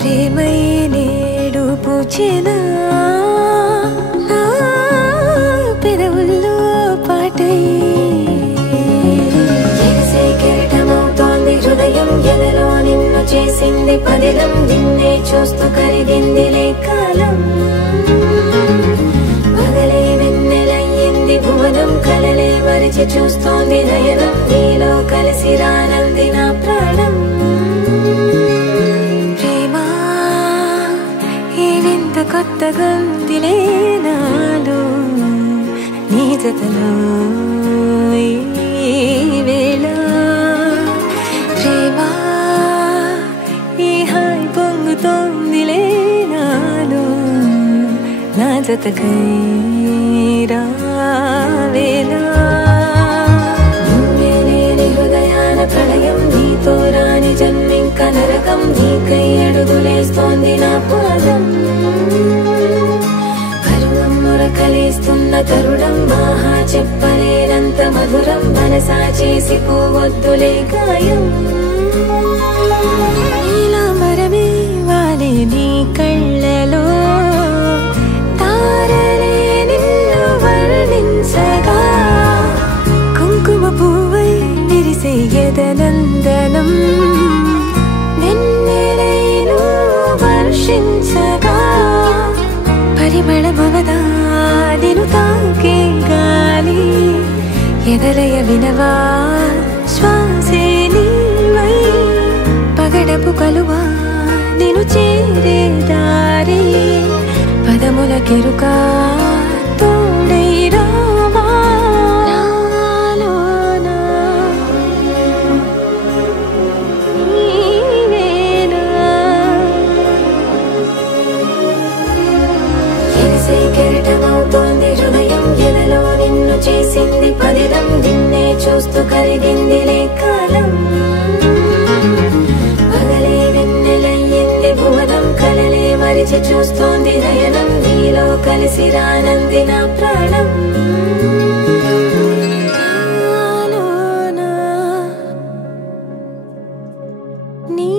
ప్రేమై నేడు పూచెనా పెదవుల్లో పాటై ఎగసే కెరటమవుతోంది హృదయం ఎదలో నిన్ను చేసింది పదిలం నిన్నే చూస్తూ కరిగిందిలే కాలం పగలే వెన్నెలయ్యింది భువనం కలలే మరిచి చూస్తోంది నయనం నీలో కలిసి రానంది నా ప్రాణం ప్రేమా ఈ వింత కొత్తగా ఉందిలే నాలో నీ జతలో ఈ వేళ ప్రేమా ఈ హాయి పొంగుతోందిలే నాలో నా జతకై రావేలా నువ్వే లేని హృదయాన ప్రళయం నీతో రాని జన్మింక నరకం నీకై అడుగులేస్తోంది నా పాదం కరుణం మురకలేస్తున్న తరుణం మహా చెప్పలేనంత మధురం మనసా చేసి పోవద్దులే గాయం ఇలా మరమే వాలే నీ కళ్ళలో తారలే నిన్ను వర్ణించగా కుంకుమ పువ్వై విరిసే ఎదనందనం వెన్నెలైను వర్షించగా పరిమళమవదా నిన్ను తాకే గాలి ఎదలయ వినవా శ్వాసే నీవై పగడపు కలువా నిన్ను చేరే దారి పదముల కెరుకా తోడై రావా నాలోనా నీవేనా ఎగసే కెరటమవుతోంది హృదయం ఎదలో నిన్ను చేసింది పదిలం నిన్నే చూస్తూ కరిగిందిలే కాలం పగలే వెన్నెలయ్యింది భువనం కలలే మరిచి చూస్తోంది నయనం నీలో కలిసి రానంది నా ప్రాణం నాలోనా నీ